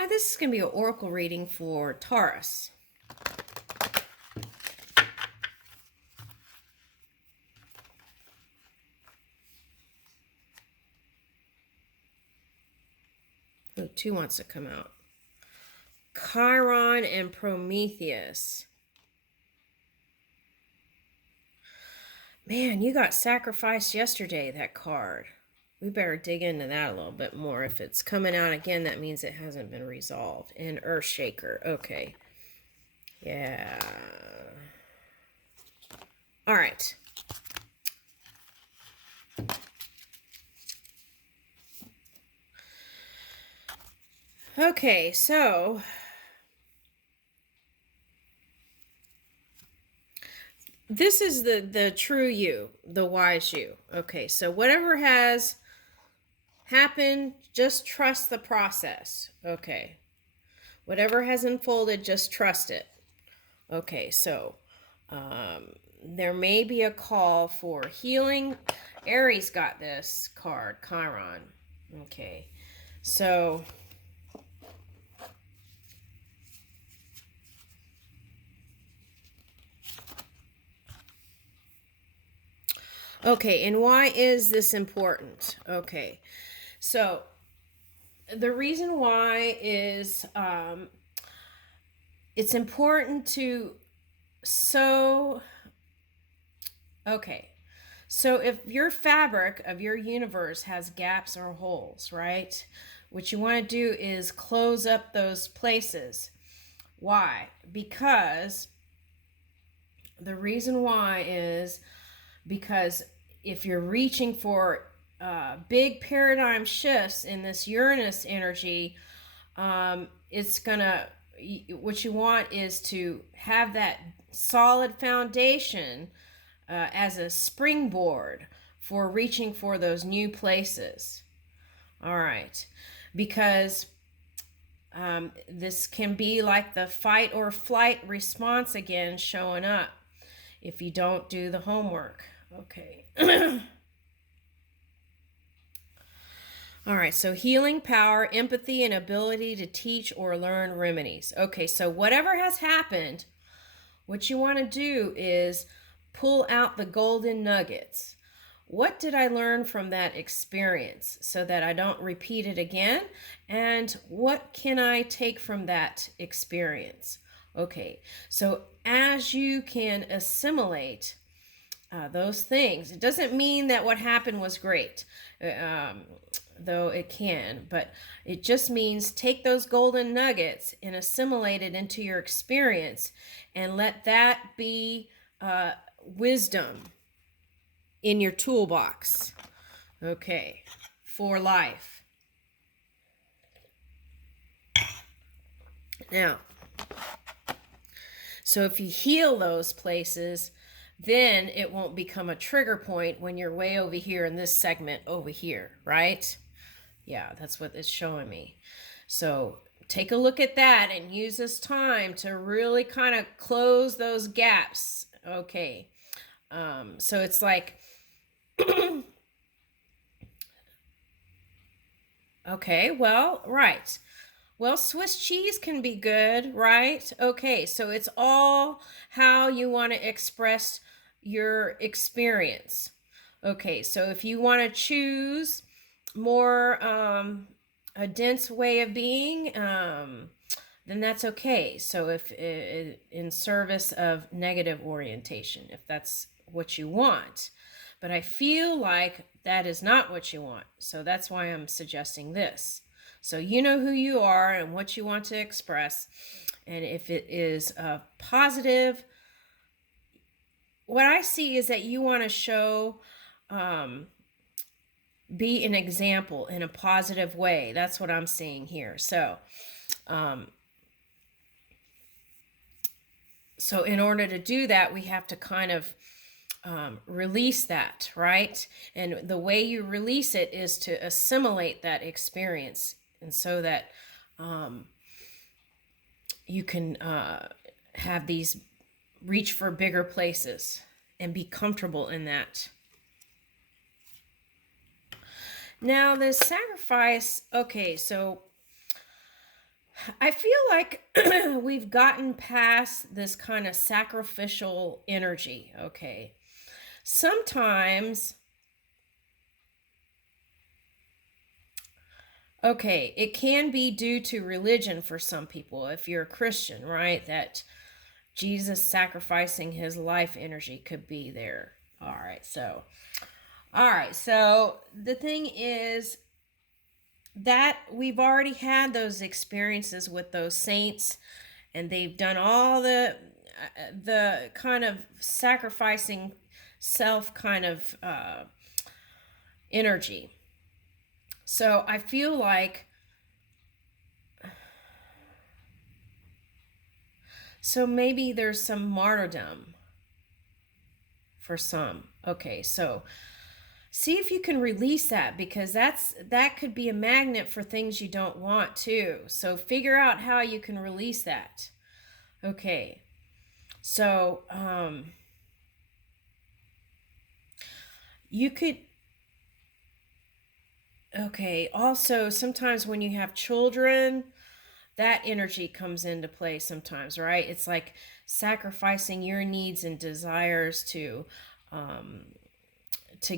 Hi, this is going to be an oracle reading for Taurus. Oh, two wants to come out. Chiron and Prometheus. Man, you got sacrificed yesterday, that card. We better dig into that a little bit more. If it's coming out again, that means it hasn't been resolved. And Earthshaker. Okay. Yeah. All right. Okay, so this is the true you, the wise you. Okay, so whatever has happened, just trust the process. Okay. Whatever has unfolded, just trust it. Okay, so there may be a call for healing. Aries got this card, Chiron. Okay, so okay, and why is this important? Okay, so the reason why is it's important to okay. So if your fabric of your universe has gaps or holes, right? What you want to do is close up those places. Why? Because the reason why is because if you're reaching for big paradigm shifts in this Uranus energy, it's gonna, what you want is to have that solid foundation as a springboard for reaching for those new places. All right, because this can be like the fight or flight response again showing up if you don't do the homework. Okay. All right, so healing power, empathy, and ability to teach or learn remedies. Okay, so whatever has happened, what you want to do is pull out the golden nuggets. What did I learn from that experience so that I don't repeat it again? And what can I take from that experience? Okay, so as you can assimilate those things, it doesn't mean that what happened was great, though it can, but it just means take those golden nuggets and assimilate it into your experience and let that be wisdom in your toolbox, okay, for life. Now, so if you heal those places, then it won't become a trigger point when you're way over here in this segment over here, right? Yeah, that's what it's showing me. So take a look at that and use this time to really kind of close those gaps. Okay. So it's like, okay, well, right. Well, Swiss cheese can be good, right? Okay, so it's all how you want to express your experience. Okay, so if you want to choose more a dense way of being, then that's okay. So if in service of negative orientation, if that's what you want. But I feel like that is not what you want. So that's why I'm suggesting this. So you know who you are and what you want to express. And if it is a positive, what I see is that you want to show, be an example in a positive way. That's what I'm seeing here. So in order to do that, we have to kind of release that, right? And the way you release it is to assimilate that experience, and so that you can have these reach for bigger places and be comfortable in that. Now the sacrifice, okay, so I feel like we've gotten past this kind of sacrificial energy, okay? Sometimes, okay, it can be due to religion for some people, if you're a Christian, right? That Jesus sacrificing his life energy could be there. All right, so the thing is that we've already had those experiences with those saints, and they've done all the kind of sacrificing self kind of energy. So I feel like, so maybe there's some martyrdom for some. Okay, so see if you can release that, because that could be a magnet for things you don't want too. So figure out how you can release that. Okay. So you could, okay, also sometimes when you have children, that energy comes into play sometimes, right? It's like sacrificing your needs and desires to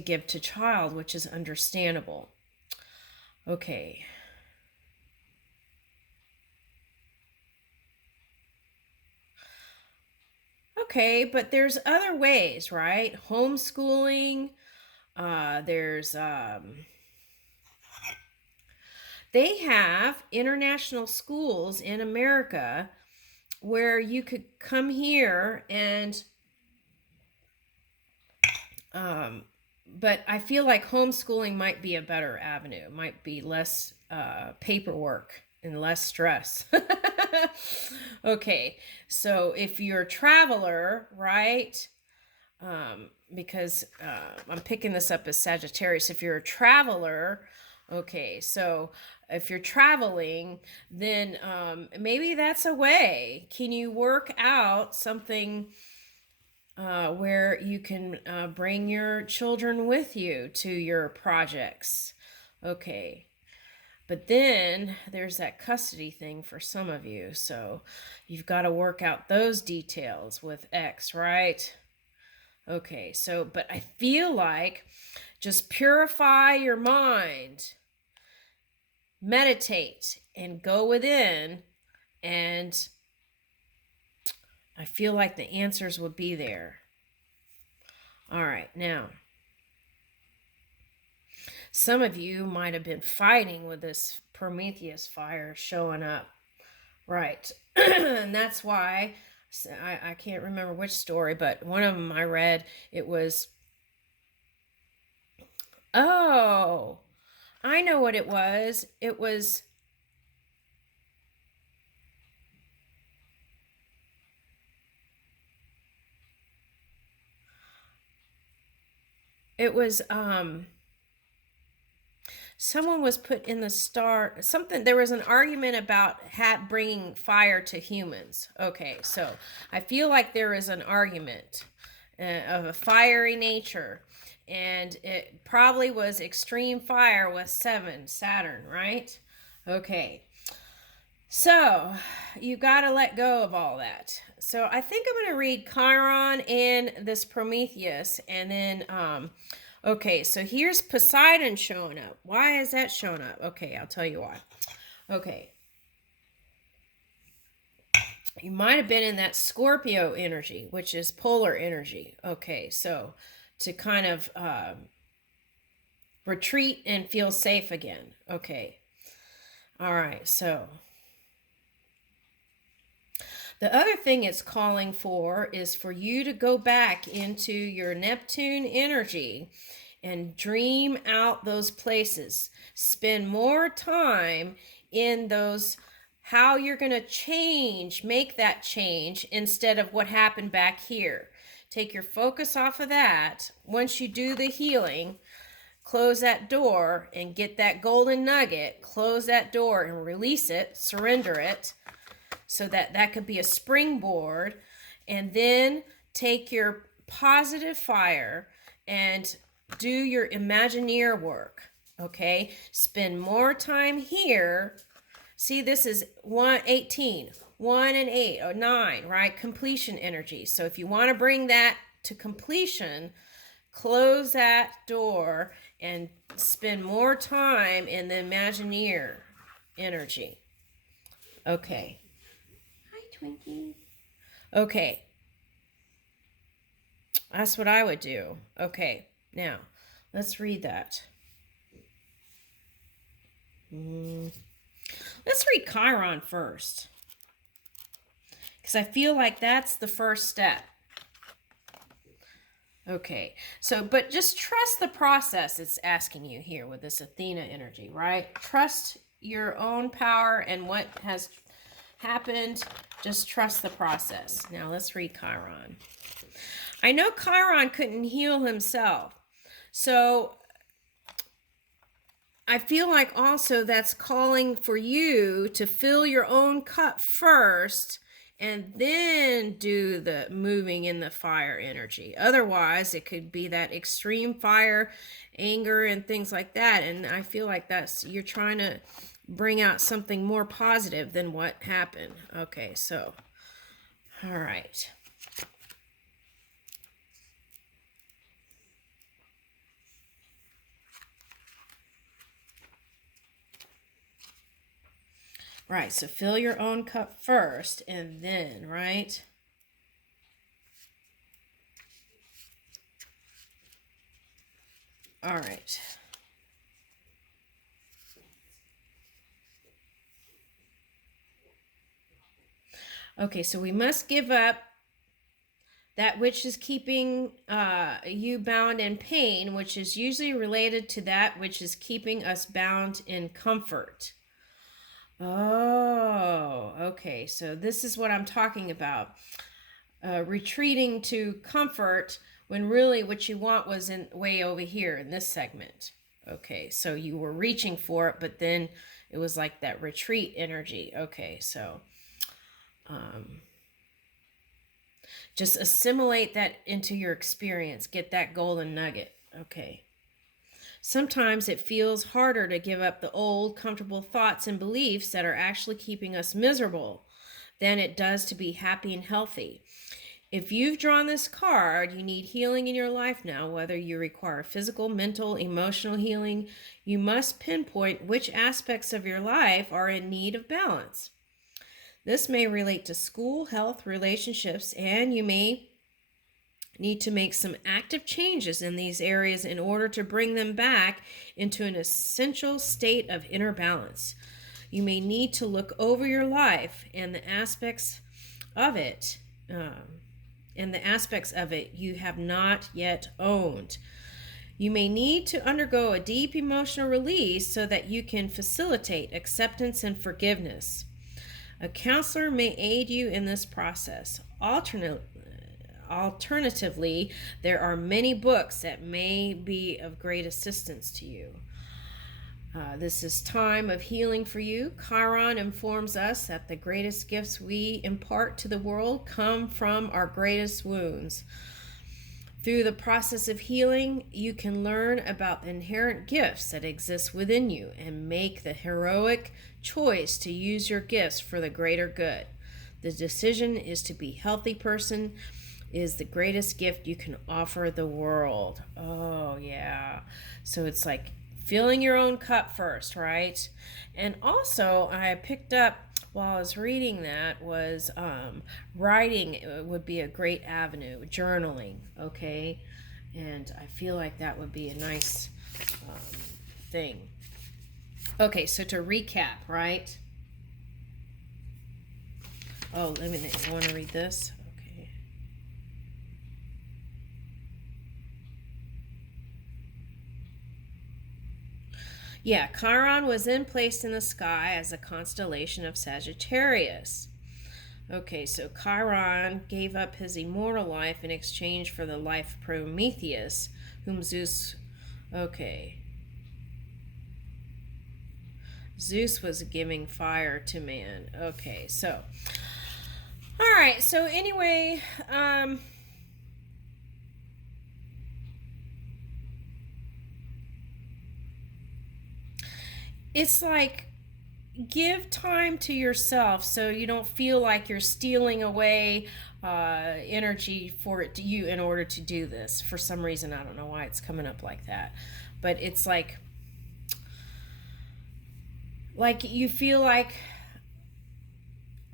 give to child, which is understandable. Okay. Okay, but there's other ways, right? Homeschooling, there's they have international schools in America where you could come here and but I feel like homeschooling might be a better avenue. It might be less paperwork and less stress. Okay, so if you're a traveler, right? Because I'm picking this up as Sagittarius. If you're a traveler, okay, so if you're traveling, then maybe that's a way. Can you work out something where you can bring your children with you to your projects? Okay. But then there's that custody thing for some of you. So you've got to work out those details with X, right? Okay, so, but I feel like just purify your mind, meditate, and go within, and I feel like the answers would be there. All right, now, some of you might have been fighting with this Prometheus fire showing up, right? And that's why I can't remember which story, but one of them I read, it was, oh, I know what it was. It was someone was put in the star, something, there was an argument about bringing fire to humans. Okay, so I feel like there is an argument of a fiery nature, and it probably was extreme fire with Saturn, right? Okay, so you got to let go of all that. So I think I'm going to read Chiron and this Prometheus, and then okay, so here's Poseidon showing up. Why is that showing up? Okay, I'll tell you why. Okay. You might have been in that Scorpio energy, which is polar energy. Okay, so to kind of retreat and feel safe again. Okay. All right, so the other thing it's calling for is for you to go back into your Neptune energy and dream out those places. Spend more time in those, how you're going to change, make that change instead of what happened back here. Take your focus off of that. Once you do the healing, close that door and get that golden nugget. Close that door and release it, surrender it, so that could be a springboard. And then take your positive fire and do your Imagineer work. Okay, spend more time here See, this is 118, 1 and 8, or 9, right? Completion energy. So if you want to bring that to completion, close that door and spend more time in the Imagineer energy. Okay. Hi, Twinkie. Okay. That's what I would do. Okay. Now, let's read that. Let's read Chiron first, because I feel like that's the first step. Okay, so, but just trust the process it's asking you here with this Athena energy, right? Trust your own power and what has happened. Just trust the process. Now let's read Chiron. I know Chiron couldn't heal himself, so I feel like also that's calling for you to fill your own cup first and then do the moving in the fire energy. Otherwise, it could be that extreme fire, anger, and things like that. And I feel like that's, you're trying to bring out something more positive than what happened. Okay, so, all right. Right, so fill your own cup first and then, right? All right. Okay, so we must give up that which is keeping you bound in pain, which is usually related to that which is keeping us bound in comfort. Oh, okay. So this is what I'm talking about. Retreating to comfort when really what you want was in way over here in this segment. Okay, so you were reaching for it, but then it was like that retreat energy. Okay, so just assimilate that into your experience. Get that golden nugget. Okay. Sometimes it feels harder to give up the old, comfortable thoughts and beliefs that are actually keeping us miserable than it does to be happy and healthy. If you've drawn this card, you need healing in your life now, whether you require physical, mental, emotional healing. You must pinpoint which aspects of your life are in need of balance. This may relate to school, health, relationships, and you may need to make some active changes in these areas in order to bring them back into an essential state of inner balance. You may need to look over your life and the aspects of it, you have not yet owned. You may need to undergo a deep emotional release so that you can facilitate acceptance and forgiveness. A counselor may aid you in this process. Alternatively, there are many books that may be of great assistance to you. This is time of healing for you. Chiron informs us that the greatest gifts we impart to the world come from our greatest wounds. Through the process of healing, you can learn about the inherent gifts that exist within you and make the heroic choice to use your gifts for the greater good. The decision is to be a healthy person is the greatest gift you can offer the world. Oh, yeah. So it's like filling your own cup first, right? And also, I picked up while I was reading that was writing would be a great avenue, journaling, okay? And I feel like that would be a nice thing. Okay, so to recap, right? Oh, you want to read this? Okay. Yeah, Chiron was then placed in the sky as a constellation of Sagittarius. Okay, so Chiron gave up his immortal life in exchange for the life of Prometheus, whom Zeus... Okay. Zeus was giving fire to man. Okay, so... Alright, so anyway... it's like give time to yourself so you don't feel like you're stealing away energy for it to you in order to do this. For some reason, I don't know why it's coming up like that, but it's like you feel like,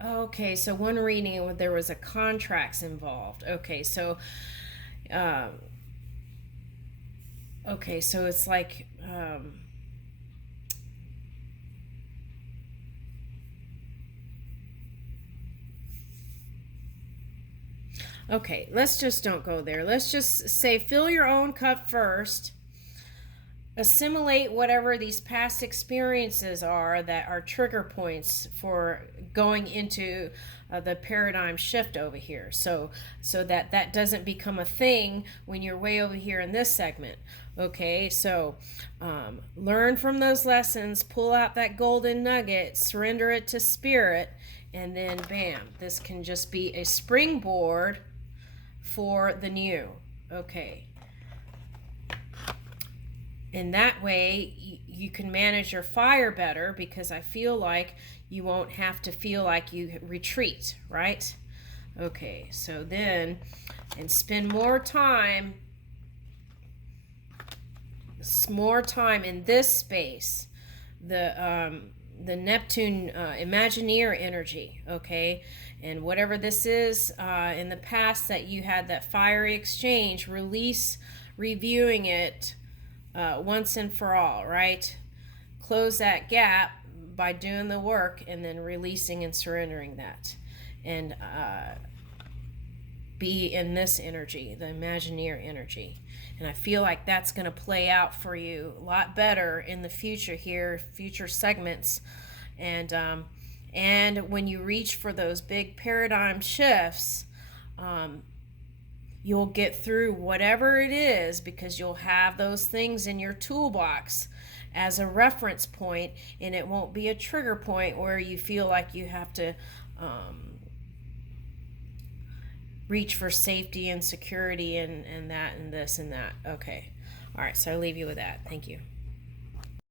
okay, so one reading there was a contracts involved. Um, okay, so it's like okay, let's just don't go there. Let's just say fill your own cup first. Assimilate whatever these past experiences are that are trigger points for going into the paradigm shift over here, so that that doesn't become a thing when you're way over here in this segment. Okay, so learn from those lessons, pull out that golden nugget, surrender it to spirit, and then bam, this can just be a springboard for the new. Okay, in that way you can manage your fire better, because I feel like you won't have to feel like you retreat, right? Okay, so then, and spend more time in this space, the Neptune Imagineer energy. Okay, and whatever this is in the past that you had that fiery exchange, release, reviewing it once and for all, right? Close that gap by doing the work and then releasing and surrendering that, and be in this energy, the Imagineer energy. And I feel like that's going to play out for you a lot better in the future here, future segments. And when you reach for those big paradigm shifts, you'll get through whatever it is, because you'll have those things in your toolbox as a reference point, and it won't be a trigger point where you feel like you have to reach for safety and security and that and this and that. Okay. All right, so I'll leave you with that. Thank you.